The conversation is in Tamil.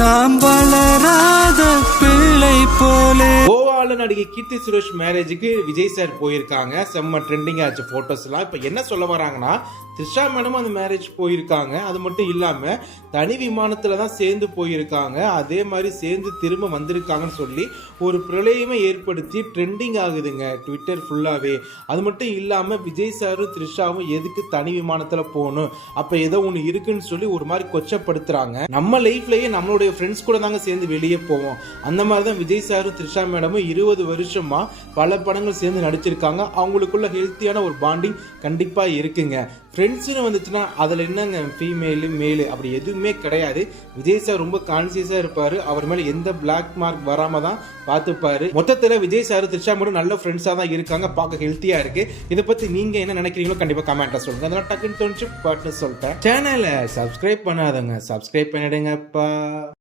நாம் வளராத பிள்ளை போலே. கோவால நடிகை கீர்த்தி சுரேஷ் மேரேஜுக்கு விஜய் சார் போயிருக்காங்க. செம்ம ட்ரெண்டிங் ஆச்சு போட்டோஸ் எல்லாம். இப்ப என்ன சொல்ல வராங்கன்னா, த்ரிஷா மேடம் அந்த மேரேஜ் போயிருக்காங்க. அது மட்டும் இல்லாம தனி விமானத்துல தான் சேர்ந்து போயிருக்காங்க. அதே மாதிரி சேர்ந்து திரும்ப வந்திருக்காங்கன்னு சொல்லி ஒரு பிரளயமே ஏற்படுத்தி ட்ரெண்டிங் ஆகுதுங்க ட்விட்டர் ஃபுல்லாவே. அது மட்டும் இல்லாம விஜய் சாரும் த்ரிஷாவும் எதுக்கு தனி விமானத்துல போகணும், அப்ப ஏதோ ஒண்ணு இருக்குன்னு சொல்லி ஒரு மாதிரி கொச்சப்படுத்துறாங்க. நம்ம லைஃப்லயே நம்மளுடைய ஃப்ரெண்ட்ஸ் கூட தாங்க சேர்ந்து வெளியே போவோம். அந்த மாதிரி தான் விஜய் சாரும் த்ரிஷா மேடமும் 20 வருஷமா பல படங்கள் சேர்ந்து நடிச்சிருக்காங்க. அவங்களுக்குள்ள ஹெல்த்தியான ஒரு பாண்டிங் கண்டிப்பா இருக்குங்க. ஃப்ரெண்ட்ஸ்னு வந்துச்சுன்னா அதில் என்னங்க ஃபீமேலு மேலு அப்படி எதுவுமே கிடையாது. விஜய் சார் ரொம்ப கான்சியஸாக இருப்பார். அவர் மேலே எந்த பிளாக் மார்க் வராமல் தான் பார்த்துப்பாரு. மொத்தத்தில் விஜய் சார் த்ரிஷா மட்டும் நல்ல ஃப்ரெண்ட்ஸாக தான் இருக்காங்க. பார்க்க ஹெல்த்தியாக இருக்குது. இதை பற்றி நீங்கள் என்ன நினைக்கிறீங்களோ கண்டிப்பாக கமெண்ட்டில் சொல்லுங்கள். அதெல்லாம் டக்குன்னு தோணுச்சு பாட்டுன்னு சொல்லிட்டேன். சேனலை சப்ஸ்கிரைப் பண்ணாதவங்க சப்ஸ்கிரைப் பண்ணிடுங்கப்பா.